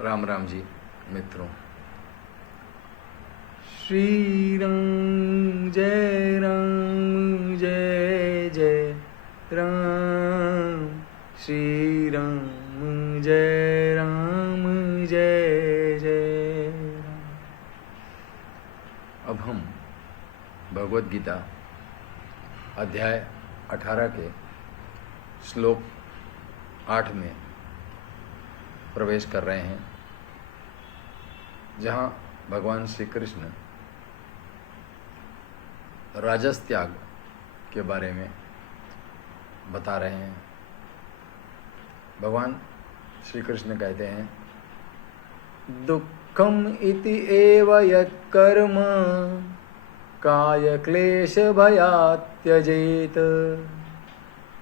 राम राम जी मित्रों। श्री राम जय जय राम, श्री राम जय जय राम। अब हम भगवद गीता अध्याय 18 के श्लोक 8 में प्रवेश कर रहे हैं, जहाँ भगवान श्री कृष्ण राजस त्याग के बारे में बता रहे हैं। भगवान श्री कृष्ण कहते हैं, दुःखम इति एव यत्कर्म काय क्लेश भयात् त्यजेत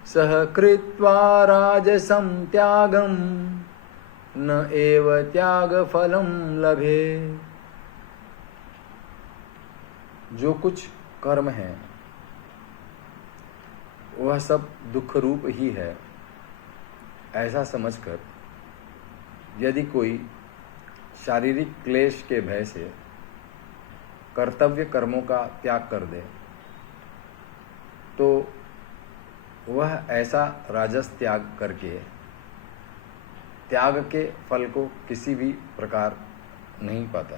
सह कृत्वा राजसं त्यागं न एव त्याग फलम लभे। जो कुछ कर्म है वह सब दुख रूप ही है, ऐसा समझकर यदि कोई शारीरिक क्लेश के भय से कर्तव्य कर्मों का त्याग कर दे तो वह ऐसा राजस त्याग करके त्याग के फल को किसी भी प्रकार नहीं पाता।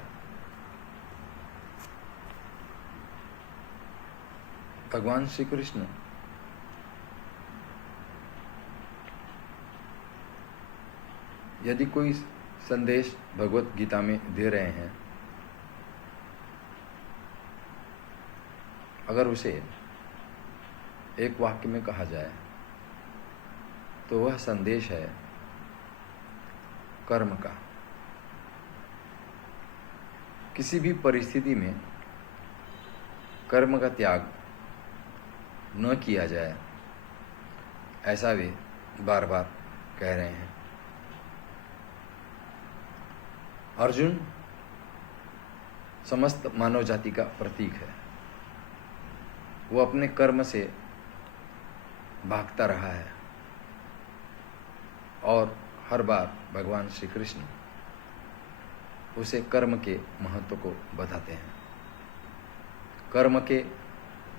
भगवान श्री कृष्ण यदि कोई संदेश भगवत गीता में दे रहे हैं, अगर उसे एक वाक्य में कहा जाए तो वह संदेश है कर्म का। किसी भी परिस्थिति में कर्म का त्याग न किया जाए, ऐसा वे बार बार कह रहे हैं। अर्जुन समस्त मानव जाति का प्रतीक है। वो अपने कर्म से भागता रहा है और हर बार भगवान श्री कृष्ण उसे कर्म के महत्व को बताते हैं, कर्म के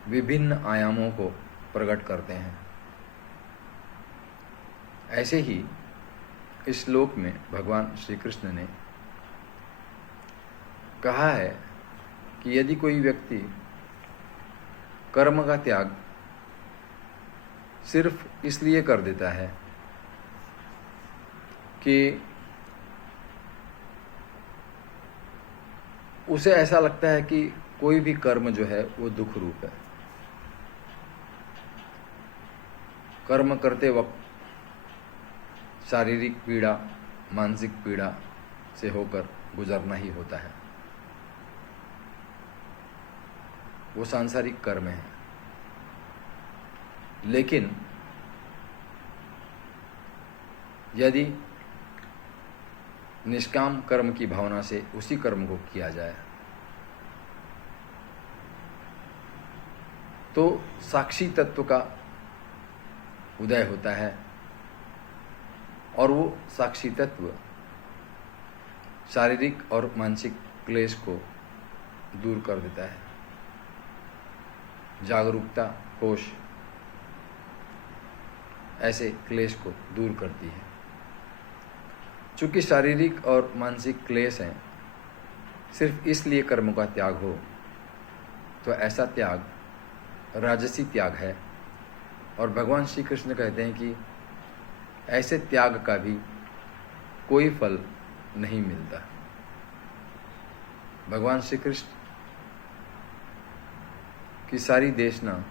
विभिन्न आयामों को प्रकट करते हैं। ऐसे ही इस श्लोक में भगवान श्री कृष्ण ने कहा है कि यदि कोई व्यक्ति कर्म का त्याग सिर्फ इसलिए कर देता है कि उसे ऐसा लगता है कि कोई भी कर्म जो है वो दुख रूप है, कर्म करते वक्त शारीरिक पीड़ा, मानसिक पीड़ा से होकर गुजरना ही होता है, वो सांसारिक कर्म है। लेकिन यदि निष्काम कर्म की भावना से उसी कर्म को किया जाए तो साक्षी तत्व का उदय होता है और वो साक्षी तत्व शारीरिक और मानसिक क्लेश को दूर कर देता है। जागरूकता होश ऐसे क्लेश को दूर करती है। चूंकि शारीरिक और मानसिक क्लेश हैं, सिर्फ इसलिए कर्म का त्याग हो तो ऐसा त्याग राजसी त्याग है। और भगवान श्री कृष्ण कहते हैं कि ऐसे त्याग का भी कोई फल नहीं मिलता। भगवान श्री कृष्ण की सारी देशना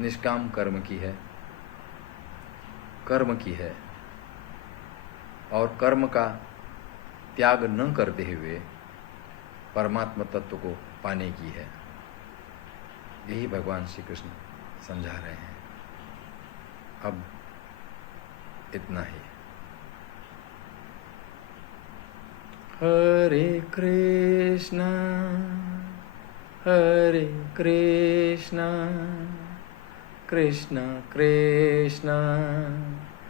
निष्काम कर्म की है, कर्म की है, और कर्म का त्याग न करते हुए परमात्मा तत्व को पाने की है। यही भगवान श्री कृष्ण समझा रहे हैं। अब इतना ही। हरे कृष्णा कृष्ण कृष्ण